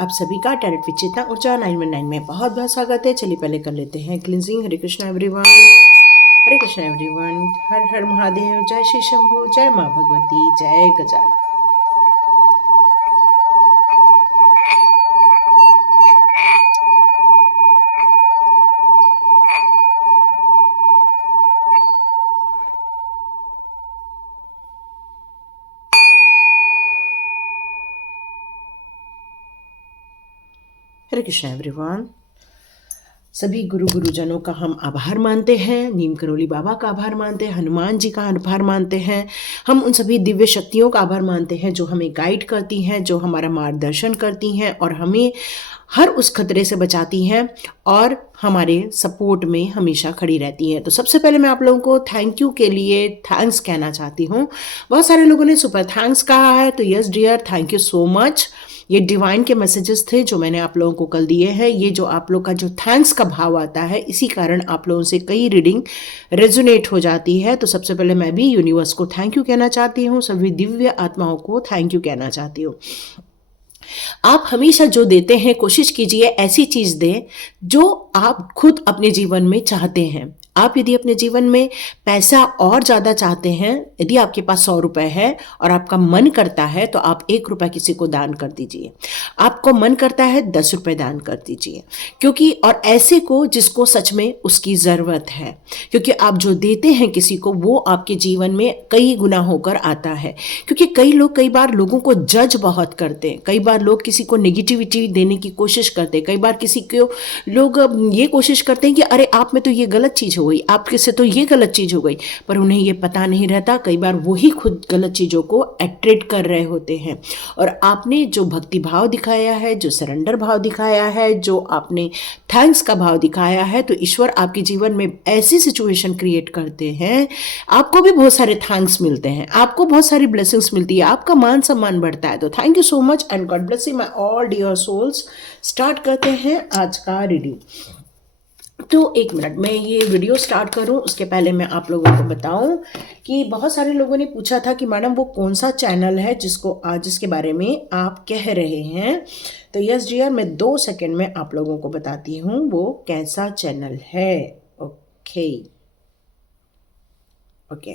आप सभी का टैरेट विद चेतना ऊर्जा 919 में बहुत बहुत स्वागत है। चलिए पहले कर लेते हैं क्लिनजिंग। हरे कृष्णा एवरीवन, हरे कृष्णा एवरीवन, हर हर महादेव, जय श्री शंभू, जय माँ भगवती, जय गजानन। हरे कृष्णा एवरीवन, सभी गुरु गुरुजनों का हम आभार मानते हैं, नीम करोली बाबा का आभार मानते हैं, हनुमान जी का आभार मानते हैं। हम उन सभी दिव्य शक्तियों का आभार मानते हैं जो हमें गाइड करती हैं, जो हमारा मार्गदर्शन करती हैं और हमें हर उस खतरे से बचाती हैं और हमारे सपोर्ट में हमेशा खड़ी रहती हैं। तो सबसे पहले मैं आप लोगों को थैंक यू के लिए थैंक्स कहना चाहती हूँ। बहुत सारे लोगों ने सुपर थैंक्स कहा है, तो yes dear, thank you so much. ये डिवाइन के मैसेजेस थे जो मैंने आप लोगों को कल दिए हैं। ये जो आप लोग का जो थैंक्स का भाव आता है, इसी कारण आप लोगों से कई रीडिंग रेजोनेट हो जाती है। तो सबसे पहले मैं भी यूनिवर्स को थैंक यू कहना चाहती हूँ, सभी दिव्य आत्माओं को थैंक यू कहना चाहती हूँ। आप हमेशा जो देते हैं, कोशिश कीजिए ऐसी चीज दें जो आप खुद अपने जीवन में चाहते हैं। आप यदि अपने जीवन में पैसा और ज़्यादा चाहते हैं, यदि आपके पास 100 रुपए है और आपका मन करता है, तो आप 1 रुपया किसी को दान कर दीजिए। आपको मन करता है 10 रुपए दान कर दीजिए, क्योंकि और ऐसे को जिसको सच में उसकी ज़रूरत है, क्योंकि आप जो देते हैं किसी को वो आपके जीवन में कई गुना होकर आता है। क्योंकि कई बार लोगों को जज बहुत करते हैं, कई बार लोग किसी को नेगेटिविटी देने की कोशिश करते हैं, कई बार किसी को लोग ये कोशिश करते हैं कि अरे आप में तो ये गलत चीज़ हो गई, आपके से तो ये गलत चीज़ हो गई, पर उन्हें ये पता नहीं रहता कई बार वही खुद गलत चीज़ों को अट्रैक्ट कर रहे होते हैं। और आपने जो भक्ति भाव दिखाया है, जो सरेंडर भाव दिखाया है, जो आपने थैंक्स का भाव दिखाया है, तो ईश्वर आपके जीवन में ऐसी सिचुएशन क्रिएट करते हैं, आपको भी बहुत सारे थैंक्स मिलते हैं, आपको बहुत सारी ब्लेसिंग्स मिलती है, आपका मान सम्मान बढ़ता है। तो thank you so much and God bless you my all dear souls. Start करते हैं आज का रीडिंग। तो 1 मिनट में ये वीडियो स्टार्ट करूं उसके पहले मैं आप लोगों को बताऊं कि बहुत सारे लोगों ने पूछा था कि मैडम वो कौन सा चैनल है जिसके बारे में आप कह रहे हैं। तो यस डियर, मैं 2 सेकंड में आप लोगों को बताती हूं वो कैसा चैनल है। ओके,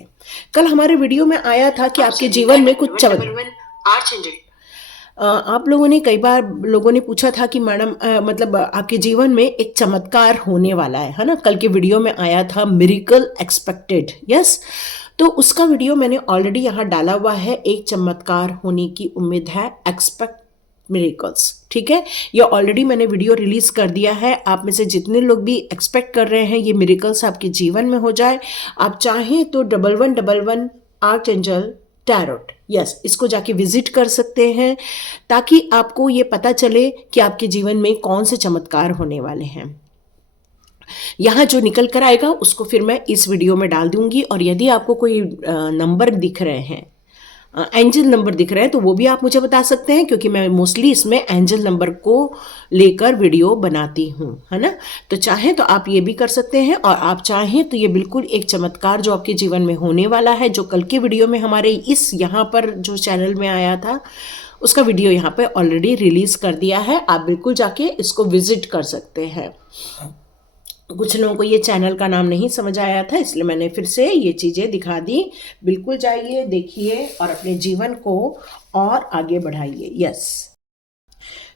कल हमारे वीडियो में आया था कि आपके जीवन में कुछ आप लोगों ने कई बार लोगों ने पूछा था कि मैडम मतलब आपके जीवन में एक चमत्कार होने वाला है ना। कल के वीडियो में आया था मिरेकल एक्सपेक्टेड, यस। तो उसका वीडियो मैंने ऑलरेडी यहाँ डाला हुआ है। एक चमत्कार होने की उम्मीद है, एक्सपेक्ट मिरेकल्स, ठीक है। ये ऑलरेडी मैंने वीडियो रिलीज कर दिया है। आप में से जितने लोग भी एक्सपेक्ट कर रहे हैं ये मिरेकल्स आपके जीवन में हो जाए, आप चाहें तो 1111 आर्कएंजल टैरोट, यस, इसको जाके विजिट कर सकते हैं ताकि आपको ये पता चले कि आपके जीवन में कौन से चमत्कार होने वाले हैं। यहाँ जो निकल कर आएगा उसको फिर मैं इस वीडियो में डाल दूंगी। और यदि आपको कोई नंबर दिख रहे हैं, एंजल नंबर दिख रहे हैं, तो वो भी आप मुझे बता सकते हैं, क्योंकि मैं मोस्टली इसमें एंजल नंबर को लेकर वीडियो बनाती हूँ, है ना। तो चाहे तो आप ये भी कर सकते हैं, और आप चाहें तो ये बिल्कुल एक चमत्कार जो आपके जीवन में होने वाला है, जो कल के वीडियो में हमारे इस यहाँ पर जो चैनल में आया था उसका वीडियो यहाँ पे ऑलरेडी रिलीज कर दिया है। आप बिल्कुल जाके इसको विजिट कर सकते हैं। कुछ लोगों को ये चैनल का नाम नहीं समझ आया था, इसलिए मैंने फिर से ये चीज़ें दिखा दी। बिल्कुल जाइए, देखिए और अपने जीवन को और आगे बढ़ाइए, यस।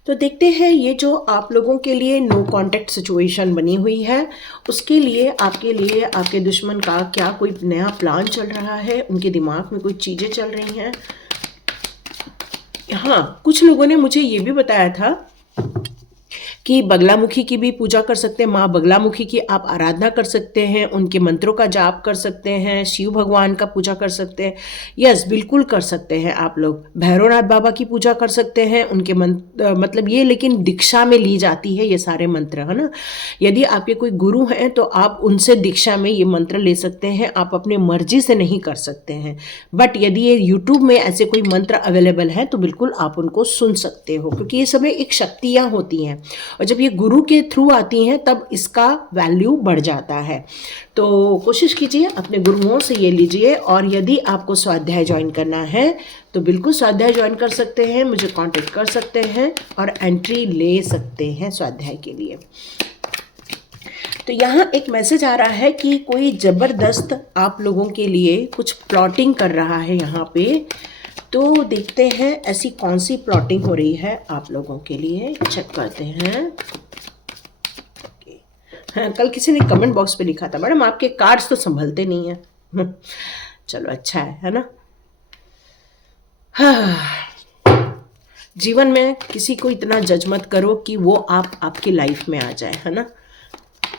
तो देखते हैं ये जो आप लोगों के लिए नो कांटेक्ट सिचुएशन बनी हुई है, उसके लिए आपके दुश्मन का क्या कोई नया प्लान चल रहा है, उनके दिमाग में कोई चीज़ें चल रही हैं। हाँ, कुछ लोगों ने मुझे ये भी बताया था कि बगलामुखी की भी पूजा कर सकते हैं, माँ बगलामुखी की आप आराधना कर सकते हैं, उनके मंत्रों का जाप कर सकते हैं, शिव भगवान का पूजा कर सकते हैं। यस, बिल्कुल कर सकते हैं आप लोग। भैरवनाथ बाबा की पूजा कर सकते हैं, उनके मतलब ये, लेकिन दीक्षा में ली जाती है ये सारे मंत्र, है ना। यदि आपके कोई गुरु हैं तो आप उनसे दीक्षा में ये मंत्र ले सकते हैं, आप अपने मर्जी से नहीं कर सकते हैं। बट यदि ये यूट्यूब में ऐसे कोई मंत्र अवेलेबल हैं तो बिल्कुल आप उनको सुन सकते हो, क्योंकि ये सब एक शक्तियाँ होती हैं और जब ये गुरु के थ्रू आती हैं तब इसका वैल्यू बढ़ जाता है। तो कोशिश कीजिए अपने गुरुओं से ये लीजिए। और यदि आपको स्वाध्याय ज्वाइन करना है तो बिल्कुल स्वाध्याय ज्वाइन कर सकते हैं, मुझे कांटेक्ट कर सकते हैं और एंट्री ले सकते हैं स्वाध्याय के लिए। तो यहाँ एक मैसेज आ रहा है कि कोई ज़बरदस्त आप लोगों के लिए कुछ प्लॉटिंग कर रहा है यहाँ पे। तो देखते हैं ऐसी कौन सी प्लॉटिंग हो रही है आप लोगों के लिए, चेक करते हैं। हाँ, कल किसी ने कमेंट बॉक्स पे लिखा था, मैडम आपके कार्ड्स तो संभलते नहीं हैं। चलो अच्छा है ना। हाँ, जीवन में किसी को इतना जज मत करो कि वो आपकी लाइफ में आ जाए, है ना।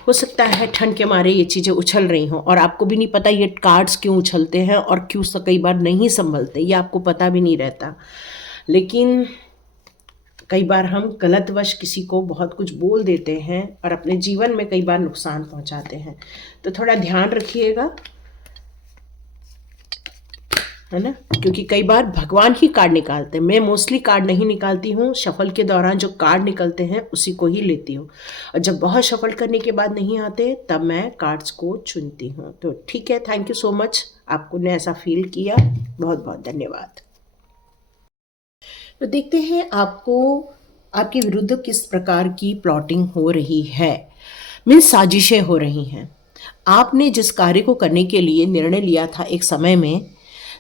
हो सकता है ठंड के मारे ये चीज़ें उछल रही हों और आपको भी नहीं पता ये कार्ड्स क्यों उछलते हैं और क्यों कई बार नहीं संभलते, ये आपको पता भी नहीं रहता। लेकिन कई बार हम गलतवश किसी को बहुत कुछ बोल देते हैं और अपने जीवन में कई बार नुकसान पहुंचाते हैं। तो थोड़ा ध्यान रखिएगा, है ना, क्योंकि कई बार भगवान ही कार्ड निकालते हैं। मैं मोस्टली कार्ड नहीं निकालती हूँ, शफल के दौरान जो कार्ड निकलते हैं उसी को ही लेती हूँ। और जब बहुत शफल करने के बाद नहीं आते तब मैं कार्ड्स को चुनती हूँ। तो ठीक है, थैंक यू सो मच, आपको ने ऐसा फील किया, बहुत बहुत धन्यवाद। तो देखते हैं आपको आपके विरुद्ध किस प्रकार की प्लॉटिंग हो रही है, मीन्स साजिशें हो रही हैं। आपने जिस कार्य को करने के लिए निर्णय लिया था एक समय में,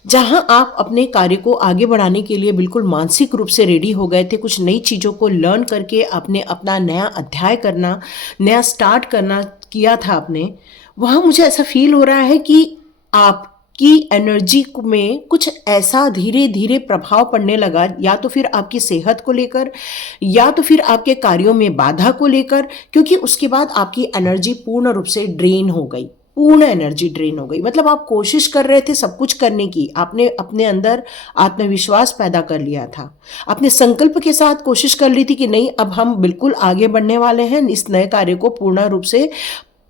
जहां आप अपने कार्य को आगे बढ़ाने के लिए बिल्कुल मानसिक रूप से रेडी हो गए थे, कुछ नई चीज़ों को लर्न करके आपने अपना नया अध्याय करना, नया स्टार्ट करना किया था आपने, वहाँ मुझे ऐसा फील हो रहा है कि आपकी एनर्जी में कुछ ऐसा धीरे धीरे प्रभाव पड़ने लगा, या तो फिर आपकी सेहत को लेकर या तो फिर आपके कार्यों में बाधा को लेकर, क्योंकि उसके बाद आपकी एनर्जी पूर्ण रूप से ड्रेन हो गई, पूर्ण एनर्जी ड्रेन हो गई। मतलब आप कोशिश कर रहे थे सब कुछ करने की, आपने अपने अंदर आत्मविश्वास पैदा कर लिया था, आपने संकल्प के साथ कोशिश कर ली थी कि नहीं अब हम बिल्कुल आगे बढ़ने वाले हैं, इस नए कार्य को पूर्ण रूप से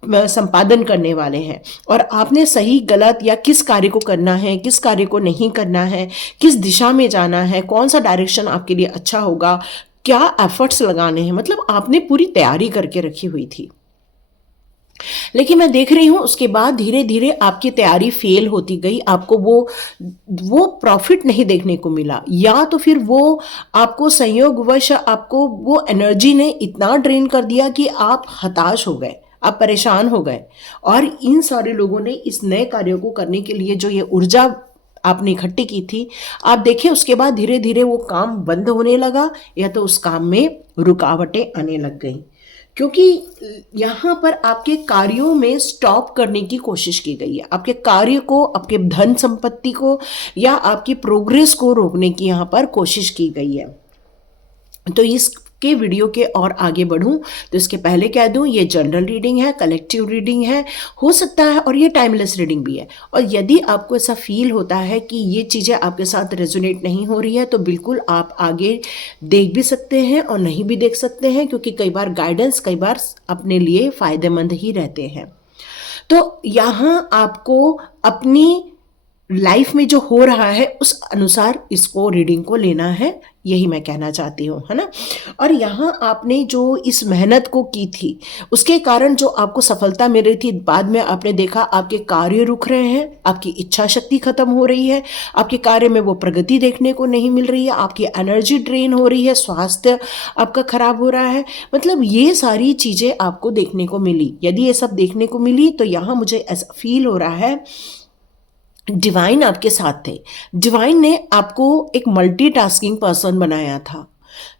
संपादन करने वाले हैं। और आपने सही गलत या किस कार्य को करना है, किस कार्य को नहीं करना है, किस दिशा में जाना है, कौन सा डायरेक्शन आपके लिए अच्छा होगा, क्या एफर्ट्स लगाने हैं, मतलब आपने पूरी तैयारी करके रखी हुई थी। लेकिन मैं देख रही हूँ उसके बाद धीरे धीरे आपकी तैयारी फेल होती गई, आपको वो प्रॉफिट नहीं देखने को मिला, या तो फिर वो आपको संयोगवश आपको वो एनर्जी ने इतना ड्रेन कर दिया कि आप हताश हो गए, आप परेशान हो गए। और इन सारे लोगों ने इस नए कार्यों को करने के लिए जो ये ऊर्जा आपने इकट्ठी की थी, आप देखिए उसके बाद धीरे धीरे वो काम बंद होने लगा या तो उस काम में रुकावटें आने लग गई, क्योंकि यहाँ पर आपके कार्यों में स्टॉप करने की कोशिश की गई है, आपके कार्य को, आपके धन संपत्ति को या आपकी प्रोग्रेस को रोकने की यहाँ पर कोशिश की गई है। तो इसके वीडियो के और आगे बढ़ूं तो इसके पहले कह दूं ये जनरल रीडिंग है, कलेक्टिव रीडिंग है, हो सकता है और ये टाइमलेस रीडिंग भी है। और यदि आपको ऐसा फील होता है कि ये चीज़ें आपके साथ रेजोनेट नहीं हो रही है तो बिल्कुल आप आगे देख भी सकते हैं और नहीं भी देख सकते हैं, क्योंकि कई बार गाइडेंस कई बार अपने लिए फ़ायदेमंद ही रहते हैं। तो यहाँ आपको अपनी लाइफ में जो हो रहा है उस अनुसार इसको रीडिंग को लेना है, यही मैं कहना चाहती हूँ, है ना। और यहाँ आपने जो इस मेहनत को की थी उसके कारण जो आपको सफलता मिल रही थी, बाद में आपने देखा आपके कार्य रुक रहे हैं, आपकी इच्छा शक्ति खत्म हो रही है, आपके कार्य में वो प्रगति देखने को नहीं मिल रही है, आपकी एनर्जी ड्रेन हो रही है, स्वास्थ्य आपका खराब हो रहा है, मतलब ये सारी चीज़ें आपको देखने को मिली। यदि ये सब देखने को मिली तो यहाँ मुझे ऐसा फील हो रहा है डिवाइन आपके साथ थे। डिवाइन ने आपको एक मल्टीटास्किंग पर्सन बनाया था।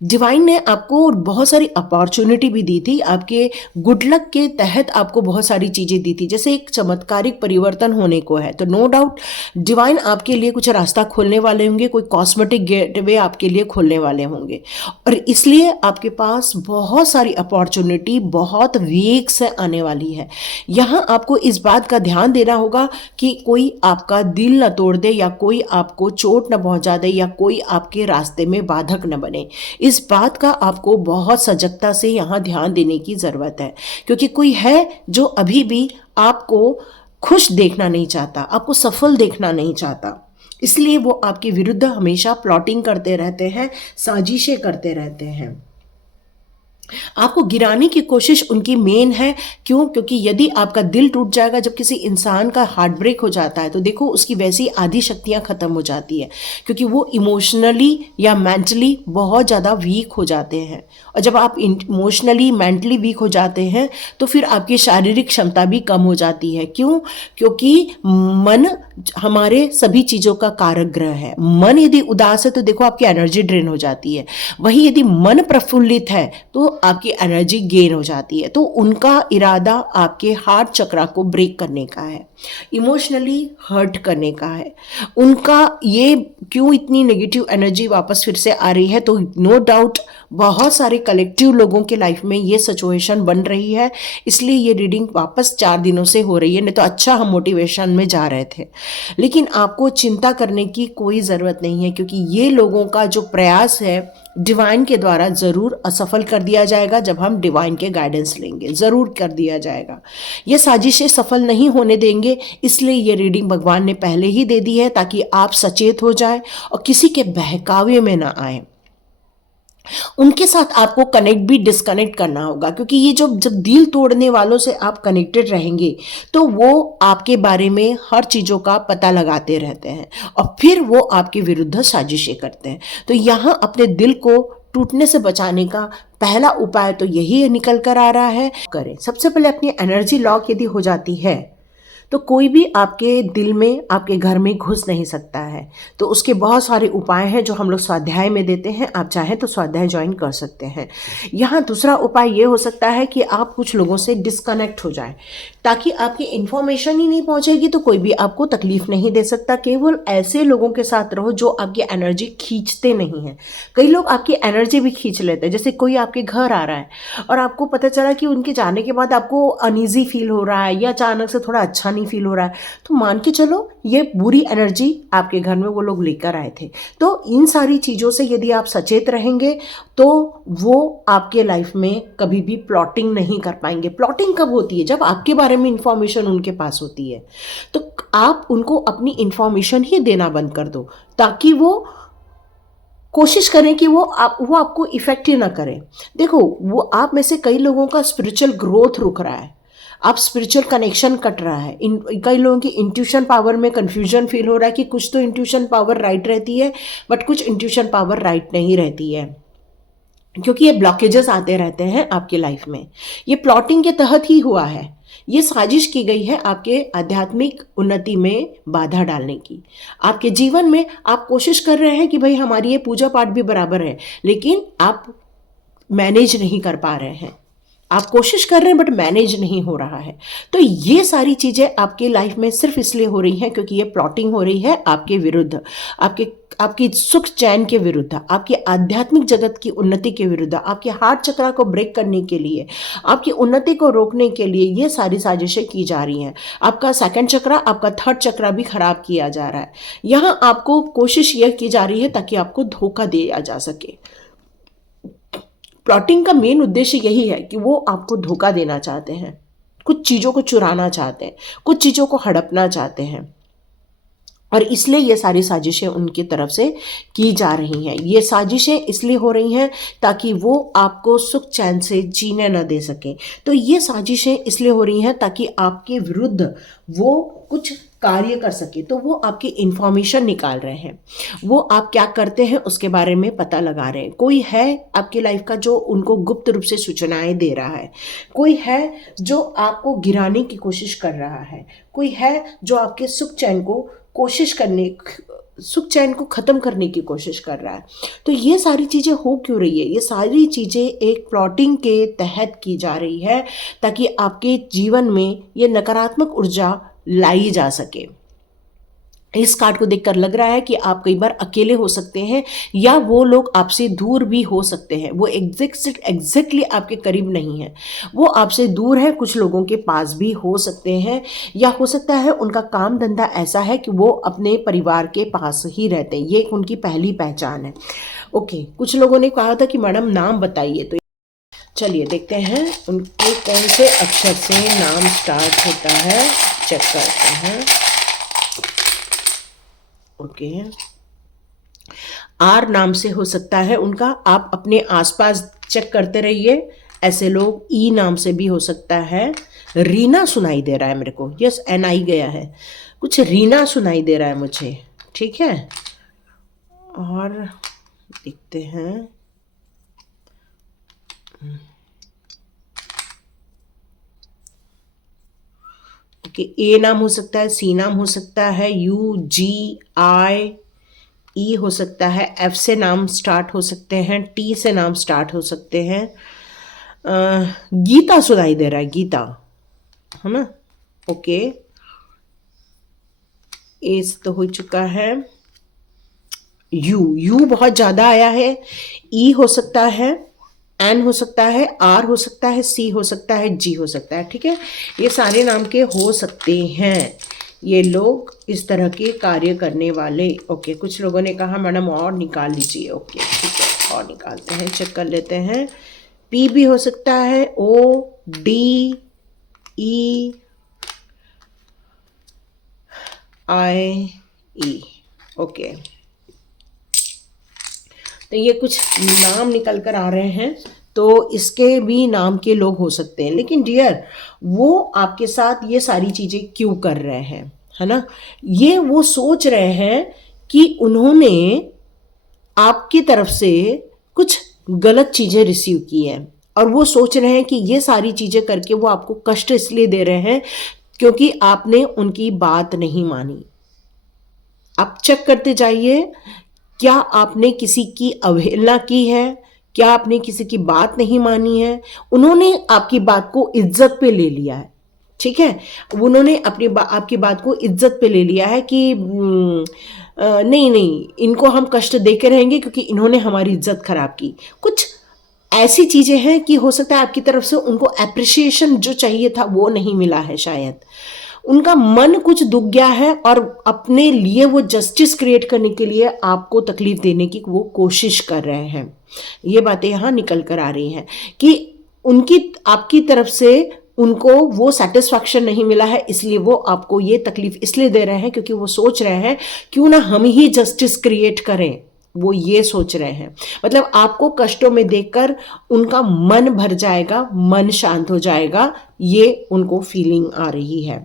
डिवाइन ने आपको बहुत सारी अपॉर्चुनिटी भी दी थी, आपके गुड लक के तहत आपको बहुत सारी चीज़ें दी थी, जैसे एक चमत्कारिक परिवर्तन होने को है। तो नो डाउट डिवाइन आपके लिए कुछ रास्ता खोलने वाले होंगे, कोई कॉस्मेटिक गेटवे आपके लिए खोलने वाले होंगे, और इसलिए आपके पास बहुत सारी अपॉर्चुनिटी बहुत वेग से आने वाली है। यहाँ आपको इस बात का ध्यान देना होगा कि कोई आपका दिल न तोड़ दे, या कोई आपको चोट न पहुँचा दे, या कोई आपके रास्ते में बाधक न बने। इस बात का आपको बहुत सजगता से यहाँ ध्यान देने की ज़रूरत है, क्योंकि कोई है जो अभी भी आपको खुश देखना नहीं चाहता, आपको सफल देखना नहीं चाहता, इसलिए वो आपके विरुद्ध हमेशा प्लॉटिंग करते रहते हैं, साजिशें करते रहते हैं। आपको गिराने की कोशिश उनकी मेन है। क्यों? क्योंकि यदि आपका दिल टूट जाएगा, जब किसी इंसान का हार्ट ब्रेक हो जाता है, तो देखो उसकी वैसी आधी शक्तियां खत्म हो जाती है, क्योंकि वो इमोशनली या मेंटली बहुत ज़्यादा वीक हो जाते हैं। और जब आप इमोशनली मेंटली वीक हो जाते हैं तो फिर आपकी शारीरिक क्षमता भी कम हो जाती है। क्यों? क्योंकि मन हमारे सभी चीज़ों का कारक ग्रह है। मन यदि उदास है तो देखो आपकी एनर्जी ड्रेन हो जाती है। वहीं यदि मन प्रफुल्लित है तो आपकी एनर्जी गेन हो जाती है। तो उनका इरादा आपके हार्ट चक्रा को ब्रेक करने का है, इमोशनली हर्ट करने का है। उनका ये क्यों इतनी नेगेटिव एनर्जी वापस फिर से आ रही है, तो नो डाउट बहुत सारे कलेक्टिव लोगों के लाइफ में ये सिचुएशन बन रही है, इसलिए ये रीडिंग वापस 4 दिनों से हो रही है। नहीं तो अच्छा हम मोटिवेशन में जा रहे थे। लेकिन आपको चिंता करने की कोई ज़रूरत नहीं है, क्योंकि ये लोगों का जो प्रयास है डिवाइन के द्वारा ज़रूर असफल कर दिया जाएगा। जब हम डिवाइन के गाइडेंस लेंगे ज़रूर कर दिया जाएगा। ये साजिशें सफल नहीं होने देंगे, इसलिए ये रीडिंग भगवान ने पहले ही दे दी है, ताकि आप सचेत हो जाएं और किसी के बहकावे में ना आए। उनके साथ आपको कनेक्ट भी डिस्कनेक्ट करना होगा, क्योंकि ये जब जब दिल तोड़ने वालों से आप कनेक्टेड रहेंगे तो वो आपके बारे में हर चीज़ों का पता लगाते रहते हैं और फिर वो आपके विरुद्ध साजिशें करते हैं। तो यहाँ अपने दिल को टूटने से बचाने का पहला उपाय तो यही निकल कर आ रहा है, करें। सबसे पहले अपनी एनर्जी लॉक यदि हो जाती है तो कोई भी आपके दिल में, आपके घर में घुस नहीं सकता है। तो उसके बहुत सारे उपाय हैं जो हम लोग स्वाध्याय में देते हैं। आप चाहें तो स्वाध्याय ज्वाइन कर सकते हैं। यहाँ दूसरा उपाय ये हो सकता है कि आप कुछ लोगों से डिस्कनेक्ट हो जाएं, ताकि आपकी इन्फॉर्मेशन ही नहीं पहुंचेगी तो कोई भी आपको तकलीफ नहीं दे सकता। केवल ऐसे लोगों के साथ रहो जो आपकी एनर्जी खींचते नहीं हैं। कई लोग आपकी एनर्जी भी खींच लेते हैं। जैसे कोई आपके घर आ रहा है और आपको पता चला कि उनके जाने के बाद आपको अनईजी फील हो रहा है या अचानक से थोड़ा अच्छा नहीं फील हो रहा है, तो मान के चलो ये बुरी एनर्जी आपके घर में वो लोग लेकर आए थे। तो इन सारी चीज़ों से यदि आप सचेत रहेंगे तो वो आपके लाइफ में कभी भी प्लॉटिंग नहीं कर पाएंगे। प्लॉटिंग कब होती है? जब आपके बारे में इंफॉर्मेशन उनके पास होती है। तो आप उनको अपनी इंफॉर्मेशन ही देना बंद कर दो, ताकि वो कोशिश करें कि वो आपको इफेक्ट ही ना करें। देखो, वो आप में से कई लोगों का स्पिरिचुअल ग्रोथ रुक रहा है, आप स्पिरिचुअल कनेक्शन कट रहा है। कई लोगों की इंट्यूशन पावर में कंफ्यूजन फील हो रहा है कि कुछ तो इंट्यूशन पावर राइट रहती है बट कुछ इंट्यूशन पावर राइट नहीं रहती है, क्योंकि ये ब्लॉकेजेस आते रहते हैं आपकी लाइफ में। ये प्लॉटिंग के तहत ही हुआ है। ये साजिश की गई है आपके आध्यात्मिक उन्नति में बाधा डालने की। आपके जीवन में आप कोशिश कर रहे हैं कि भाई हमारी ये पूजा पाठ भी बराबर है, लेकिन आप मैनेज नहीं कर पा रहे हैं। आप कोशिश कर रहे हैं बट मैनेज नहीं हो रहा है। तो ये सारी चीज़ें आपकी लाइफ में सिर्फ इसलिए हो रही हैं क्योंकि ये प्लॉटिंग हो रही है आपके विरुद्ध, आपकी सुख चैन के विरुद्ध, आपकी आध्यात्मिक जगत की उन्नति के विरुद्ध, आपके हार्ट चक्रा को ब्रेक करने के लिए, आपकी उन्नति को रोकने के लिए ये सारी साजिशें की जा रही हैं। आपका सेकंड चक्रा, आपका थर्ड चक्रा भी खराब किया जा रहा है। यहाँ आपको कोशिश यह की जा रही है ताकि आपको धोखा दिया जा सके। प्लॉटिंग का मेन उद्देश्य यही है कि वो आपको धोखा देना चाहते हैं, कुछ चीज़ों को चुराना चाहते हैं, कुछ चीज़ों को हड़पना चाहते हैं, और इसलिए ये सारी साजिशें उनकी तरफ से की जा रही हैं। ये साजिशें इसलिए हो रही हैं ताकि वो आपको सुख चैन से जीने न दे सकें। तो ये साजिशें इसलिए हो रही हैं ताकि आपके विरुद्ध वो कुछ कार्य कर सके। तो वो आपकी इंफॉर्मेशन निकाल रहे हैं, वो आप क्या करते हैं उसके बारे में पता लगा रहे हैं। कोई है आपकी लाइफ का जो उनको गुप्त रूप से सूचनाएं दे रहा है, कोई है जो आपको गिराने की कोशिश कर रहा है, कोई है जो आपके सुख चैन को ख़त्म करने की कोशिश कर रहा है। तो ये सारी चीज़ें हो क्यों रही है? ये सारी चीज़ें एक प्लॉटिंग के तहत की जा रही है ताकि आपके जीवन में ये नकारात्मक ऊर्जा लाई जा सके। इस कार्ड को देखकर लग रहा है कि आप कई बार अकेले हो सकते हैं या वो लोग आपसे दूर भी हो सकते हैं। वो एग्जैक्टली आपके करीब नहीं है, वो आपसे दूर है, कुछ लोगों के पास भी हो सकते हैं, या हो सकता है उनका काम धंधा ऐसा है कि वो अपने परिवार के पास ही रहते हैं। ये उनकी पहली पहचान है। ओके, कुछ लोगों ने कहा था कि मैडम नाम बताइए, तो चलिए देखते हैं उनके कौन से अक्षर से नाम स्टार्ट होता है, चेक करते हैं। ओके, आर नाम से हो सकता है उनका, आप अपने आसपास चेक करते रहिए। ऐसे लोग ई नाम से भी हो सकता है। रीना सुनाई दे रहा है मेरे को, यस एन आई गया है, कुछ रीना सुनाई दे रहा है मुझे, ठीक है। और देखते हैं, ओके ए नाम हो सकता है, सी नाम हो सकता है, यू जी आई ई हो सकता है, एफ से नाम स्टार्ट हो सकते हैं, टी से नाम स्टार्ट हो सकते हैं। गीता सुनाई दे रहा है, गीता, है ना, ओके। ए तो हो चुका है। यू बहुत ज्यादा आया है। ई हो सकता है, एन हो सकता है, आर हो सकता है, सी हो सकता है, जी हो सकता है, ठीक है। ये सारे नाम के हो सकते हैं ये लोग, इस तरह के कार्य करने वाले। ओके, कुछ लोगों ने कहा मैडम और निकाल लीजिए, ओके ठीक है, और निकालते हैं, चेक कर लेते हैं। पी भी हो सकता है, ओ डी ई आई ई, ओके। तो ये कुछ नाम निकल कर आ रहे हैं, तो इसके भी नाम के लोग हो सकते हैं। लेकिन डियर, वो आपके साथ ये सारी चीज़ें क्यों कर रहे हैं, है ना। ये वो सोच रहे हैं कि उन्होंने आपकी तरफ से कुछ गलत चीज़ें रिसीव की हैं, और वो सोच रहे हैं कि ये सारी चीज़ें करके वो आपको कष्ट इसलिए दे रहे हैं क्योंकि आपने उनकी बात नहीं मानी। आप चेक करते जाइए, क्या आपने किसी की अवहेलना की है, क्या आपने किसी की बात नहीं मानी है। उन्होंने आपकी बात को इज्जत पे ले लिया है, ठीक है। उन्होंने आपकी बात को इज्जत पे ले लिया है कि नहीं नहीं, इनको हम कष्ट देके रहेंगे क्योंकि इन्होंने हमारी इज्जत खराब की। कुछ ऐसी चीजें हैं कि हो सकता है आपकी तरफ से उनको अप्रिसिएशन जो चाहिए था वो नहीं मिला है, शायद उनका मन कुछ दुख गया है और अपने लिए वो जस्टिस क्रिएट करने के लिए आपको तकलीफ देने की वो कोशिश कर रहे हैं। ये बातें यहाँ निकल कर आ रही हैं कि उनकी आपकी तरफ से उनको वो सेटिस्फैक्शन नहीं मिला है, इसलिए वो आपको ये तकलीफ इसलिए दे रहे हैं क्योंकि वो सोच रहे हैं क्यों ना हम ही जस्टिस क्रिएट करें। वो ये सोच रहे हैं, मतलब आपको कष्टों में देखकर उनका मन भर जाएगा, मन शांत हो जाएगा, ये उनको फीलिंग आ रही है।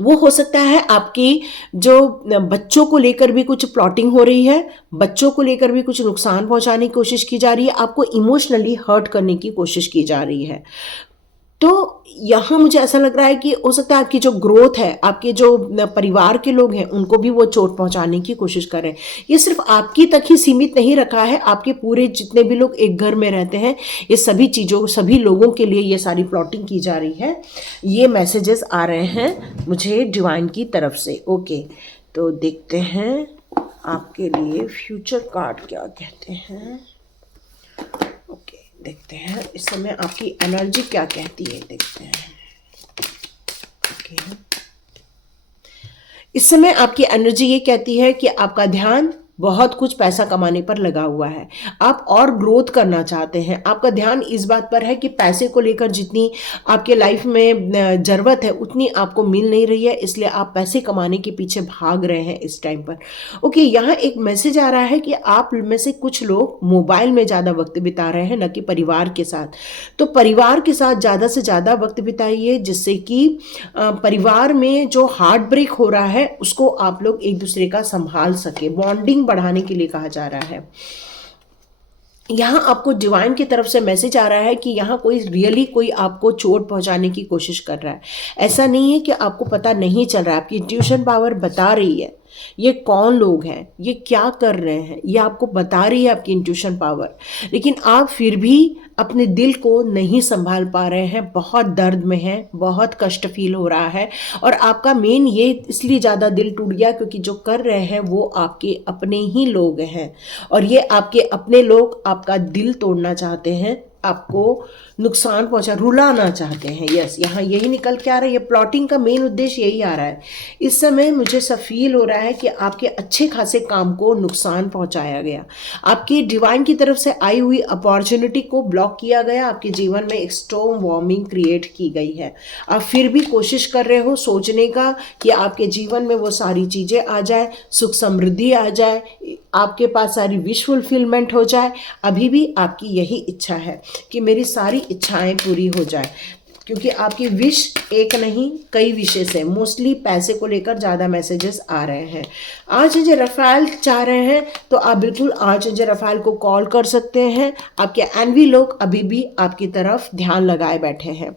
वो हो सकता है आपकी जो बच्चों को लेकर भी कुछ प्लॉटिंग हो रही है, बच्चों को लेकर भी कुछ नुकसान पहुंचाने की कोशिश की जा रही है, आपको इमोशनली हर्ट करने की कोशिश की जा रही है। तो यहाँ मुझे ऐसा लग रहा है कि हो सकता है आपकी जो ग्रोथ है, आपके जो परिवार के लोग हैं, उनको भी वो चोट पहुंचाने की कोशिश कर रहे हैं। ये सिर्फ आपकी तक ही सीमित नहीं रखा है, आपके पूरे जितने भी लोग एक घर में रहते हैं, ये सभी लोगों के लिए ये सारी प्लॉटिंग की जा रही है। ये मैसेजेस आ रहे हैं मुझे डिवाइन की तरफ से। ओके, तो देखते हैं आपके लिए फ्यूचर कार्ड क्या कहते हैं। ओके, देखते हैं इस समय आपकी एनर्जी क्या कहती है, देखते हैं। ओके, इस समय आपकी एनर्जी ये कहती है कि आपका ध्यान बहुत कुछ पैसा कमाने पर लगा हुआ है, आप और ग्रोथ करना चाहते हैं। आपका ध्यान इस बात पर है कि पैसे को लेकर जितनी आपके लाइफ में ज़रूरत है उतनी आपको मिल नहीं रही है, इसलिए आप पैसे कमाने के पीछे भाग रहे हैं इस टाइम पर। ओके, यहाँ एक मैसेज आ रहा है कि आप में से कुछ लोग मोबाइल में ज़्यादा वक्त बिता रहे हैं, न कि परिवार के साथ। तो परिवार के साथ ज़्यादा से ज़्यादा वक्त बिताइए, जिससे कि परिवार में जो हार्ट ब्रेक हो रहा है उसको आप लोग एक दूसरे का संभाल सके, बॉन्डिंग बढ़ाने के लिए कहा जा रहा है। यहाँ आपको डिवाइन की तरफ से मैसेज आ रहा है कि यहाँ कोई आपको चोट पहुंचाने की कोशिश कर रहा है। ऐसा नहीं है कि आपको पता नहीं चल रहा है, आपकी इंट्यूशन पावर बता रही है ये कौन लोग हैं, ये क्या कर रहे हैं, ये आपको बता रही है आपकी इंट्यूशन पावर। लेकिन आप फिर भी अपने दिल को नहीं संभाल पा रहे हैं, बहुत दर्द में हैं, बहुत कष्ट फील हो रहा है। और आपका मेन ये इसलिए ज़्यादा दिल टूट गया क्योंकि जो कर रहे हैं वो आपके अपने ही लोग हैं, और ये आपके अपने लोग आपका दिल तोड़ना चाहते हैं, आपको नुकसान पहुंचा, रुलाना चाहते हैं। यस, यहाँ यही निकल के आ रहा है, ये प्लॉटिंग का मेन उद्देश्य यही आ रहा है। इस समय मुझे सब फील हो रहा है कि आपके अच्छे खासे काम को नुकसान पहुंचाया गया, आपकी डिवाइन की तरफ से आई हुई अपॉर्चुनिटी को ब्लॉक किया गया, आपके जीवन में एक स्टॉर्म वार्मिंग क्रिएट की गई है। आप फिर भी कोशिश कर रहे हो सोचने का कि आपके जीवन में वो सारी चीज़ें आ जाए, सुख समृद्धि आ जाए, आपके पास सारी विश फुलफिलमेंट हो जाए। अभी भी आपकी यही इच्छा है कि मेरी सारी इच्छाएं पूरी हो जाए, क्योंकि आपकी विश एक नहीं कई विशेष है। मोस्टली पैसे को लेकर ज़्यादा मैसेजेस आ रहे हैं। आर्चएंजल रफाएल चाह रहे हैं तो आप बिल्कुल आर्चएंजल रफाएल को कॉल कर सकते हैं। आपके एनवी लोग अभी भी आपकी तरफ ध्यान लगाए बैठे हैं।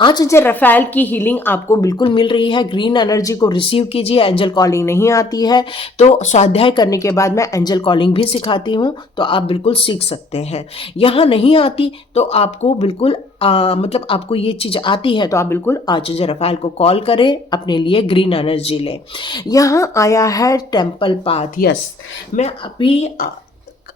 आर्चएंजल रफाएल की हीलिंग आपको बिल्कुल मिल रही है। ग्रीन एनर्जी को रिसीव कीजिए। एंजल कॉलिंग नहीं आती है तो स्वाध्याय करने के बाद मैं एंजल कॉलिंग भी सिखाती हूँ, तो आप बिल्कुल सीख सकते हैं। यहाँ नहीं आती तो आपको बिल्कुल मतलब आपको ये चीज़ आती है तो आप बिल्कुल आर्चएंजल रफाएल को कॉल करें, अपने लिए ग्रीन एनर्जी लें। यहाँ आया है टेम्पल पाथ। यस, मैं अभी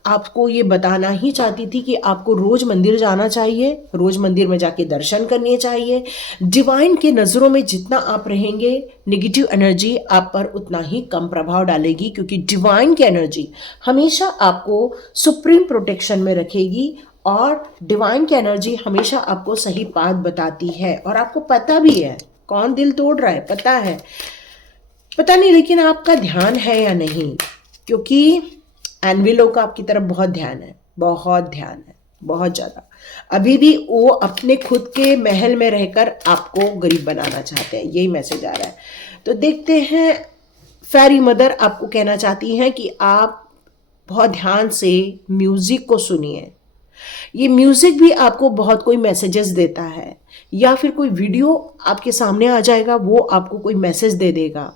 आपको ये बताना ही चाहती थी कि आपको रोज मंदिर जाना चाहिए, रोज मंदिर में जाके दर्शन करने चाहिए। डिवाइन के नज़रों में जितना आप रहेंगे, नेगेटिव एनर्जी आप पर उतना ही कम प्रभाव डालेगी, क्योंकि डिवाइन की एनर्जी हमेशा आपको सुप्रीम प्रोटेक्शन में रखेगी और डिवाइन की एनर्जी हमेशा आपको सही बात बताती है। और आपको पता भी है कौन दिल तोड़ रहा है, पता है, पता नहीं लेकिन आपका ध्यान है या नहीं, क्योंकि एनविलों का आपकी तरफ बहुत ध्यान है, बहुत ध्यान है, बहुत ज़्यादा। अभी भी वो अपने खुद के महल में रहकर आपको गरीब बनाना चाहते हैं, यही मैसेज आ रहा है। तो देखते हैं, फेरी मदर आपको कहना चाहती हैं कि आप बहुत ध्यान से म्यूज़िक को सुनिए। ये म्यूज़िक भी आपको बहुत कोई मैसेजेस देता है, या फिर कोई वीडियो आपके सामने आ जाएगा, वो आपको कोई मैसेज दे देगा।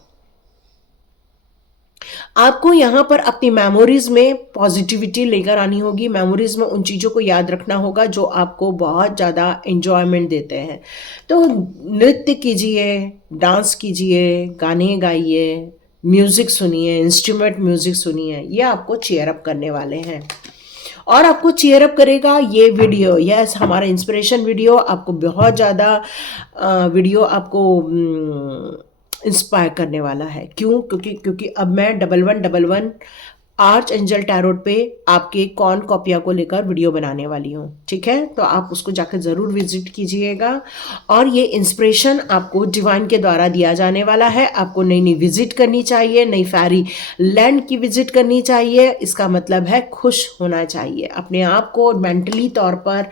आपको यहाँ पर अपनी मेमोरीज में पॉजिटिविटी लेकर आनी होगी। मेमोरीज में उन चीज़ों को याद रखना होगा जो आपको बहुत ज़्यादा एंजॉयमेंट देते हैं। तो नृत्य कीजिए, डांस कीजिए, गाने गाइए, म्यूज़िक सुनिए, इंस्ट्रूमेंट म्यूज़िक सुनिए। ये आपको चीयर अप करने वाले हैं और आपको चीयर अप करेगा ये वीडियो। यस, हमारा इंस्पिरेशन वीडियो आपको बहुत ज़्यादा वीडियो आपको इंस्पायर करने वाला है। क्यों? क्योंकि अब मैं 1111 आर्च एंजल टैरोट पे आपके कॉन कॉपिया को लेकर वीडियो बनाने वाली हूँ। ठीक है, तो आप उसको जाकर ज़रूर विजिट कीजिएगा। और ये इंस्पिरेशन आपको डिवाइन के द्वारा दिया जाने वाला है। आपको नई नई विजिट करनी चाहिए, नई फेरी लैंड की विजिट करनी चाहिए। इसका मतलब है खुश होना चाहिए, अपने आप को मेंटली तौर पर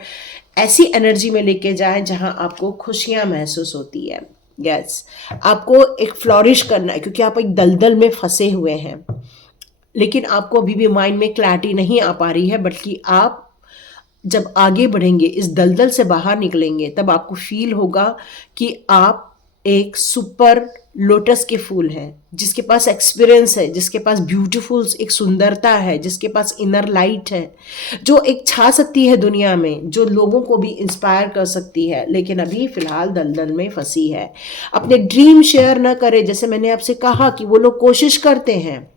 ऐसी एनर्जी में लेके जाएं जहाँ आपको खुशियाँ महसूस होती है। यस, आपको एक फ्लॉरिश करना है, क्योंकि आप एक दलदल में फंसे हुए हैं, लेकिन आपको अभी भी माइंड में क्लैरिटी नहीं आ पा रही है। बल्कि आप जब आगे बढ़ेंगे, इस दलदल से बाहर निकलेंगे, तब आपको फील होगा कि आप एक सुपर लोटस के फूल हैं, जिसके पास एक्सपीरियंस है, जिसके पास ब्यूटीफुल एक सुंदरता है, जिसके पास इनर लाइट है, जो एक छा सकती है दुनिया में, जो लोगों को भी इंस्पायर कर सकती है, लेकिन अभी फिलहाल दलदल में फंसी है। अपने ड्रीम शेयर न करें। जैसे मैंने आपसे कहा कि वो लोग कोशिश करते हैं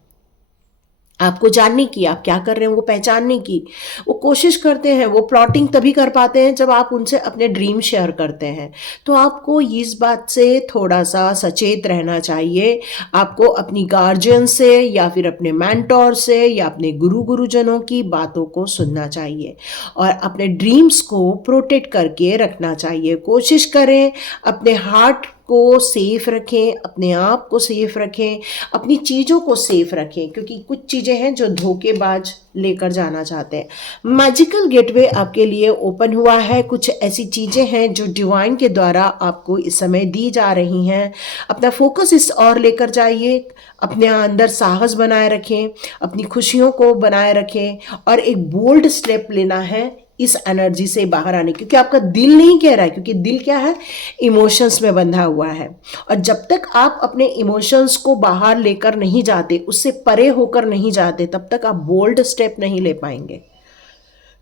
आपको जानने की, आप क्या कर रहे हैं वो पहचानने की, वो कोशिश करते हैं। वो प्लॉटिंग तभी कर पाते हैं जब आप उनसे अपने ड्रीम शेयर करते हैं। तो आपको इस बात से थोड़ा सा सचेत रहना चाहिए। आपको अपनी गार्जियन से या फिर अपने मेंटोर से या अपने गुरुजनों की बातों को सुनना चाहिए और अपने ड्रीम्स को प्रोटेक्ट करके रखना चाहिए। कोशिश करें अपने हार्ट को सेफ रखें, अपने आप को सेफ रखें, अपनी चीज़ों को सेफ रखें, क्योंकि कुछ चीज़ें हैं जो धोखेबाज लेकर जाना चाहते हैं। मैजिकल गेटवे आपके लिए ओपन हुआ है। कुछ ऐसी चीज़ें हैं जो डिवाइन के द्वारा आपको इस समय दी जा रही हैं। अपना फोकस इस और लेकर जाइए, अपने अंदर साहस बनाए रखें, अपनी खुशियों को बनाए रखें और एक बोल्ड स्टेप लेना है इस एनर्जी से बाहर आने, क्योंकि आपका दिल नहीं कह रहा है, क्योंकि दिल क्या है, इमोशंस में बंधा हुआ है। और जब तक आप अपने इमोशंस को बाहर लेकर नहीं जाते, उससे परे होकर नहीं जाते, तब तक आप बोल्ड स्टेप नहीं ले पाएंगे।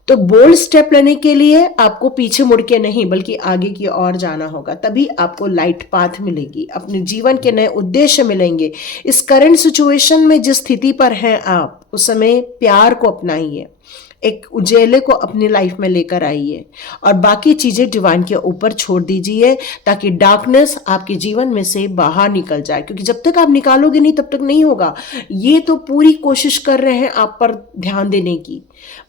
तो बोल्ड स्टेप लेने के लिए आपको पीछे मुड़ के नहीं बल्कि आगे की ओर जाना होगा, तभी आपको लाइट पाथ मिलेगी, अपने जीवन के नए उद्देश्य मिलेंगे। इस करंट सिचुएशन में जिस स्थिति पर हैं आप, उस समय प्यार को अपनाइए, एक उजेले को अपनी लाइफ में लेकर आइए और बाकी चीज़ें डिवाइन के ऊपर छोड़ दीजिए, ताकि डार्कनेस आपके जीवन में से बाहर निकल जाए, क्योंकि जब तक आप निकालोगे नहीं तब तक नहीं होगा। ये तो पूरी कोशिश कर रहे हैं आप पर ध्यान देने की,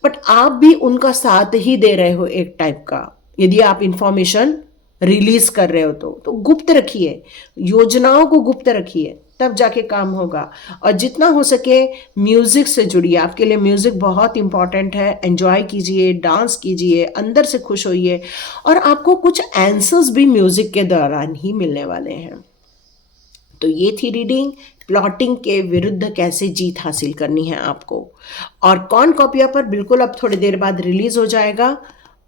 बट आप भी उनका साथ ही दे रहे हो एक टाइप का। यदि आप इंफॉर्मेशन रिलीज कर रहे हो तो गुप्त रखिए, योजनाओं को गुप्त रखिए, तब जाके काम होगा। और जितना हो सके म्यूजिक से जुड़िए, आपके लिए म्यूजिक बहुत इंपॉर्टेंट है। एंजॉय कीजिए, डांस कीजिए, अंदर से खुश होइए, और आपको कुछ आंसर्स भी म्यूजिक के दौरान ही मिलने वाले हैं। तो ये थी रीडिंग, प्लॉटिंग के विरुद्ध कैसे जीत हासिल करनी है आपको। और कौन कॉपिया पर बिल्कुल अब थोड़ी देर बाद रिलीज हो जाएगा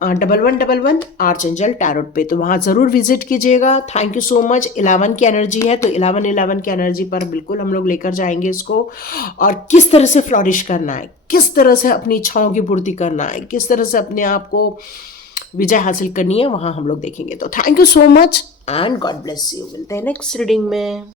1111 आर्चेंजल टैरोट पे, तो वहाँ ज़रूर विजिट कीजिएगा। Thank you so much. 11 की एनर्जी है, तो 11 की एनर्जी पर बिल्कुल हम लोग लेकर जाएंगे इसको, और किस तरह से फ्लॉरिश करना है, किस तरह से अपनी इच्छाओं की पूर्ति करना है, किस तरह से अपने आप को विजय हासिल करनी है, वहाँ हम लोग देखेंगे। तो thank you so much and God bless you. मिलते हैं नेक्स्ट रीडिंग में।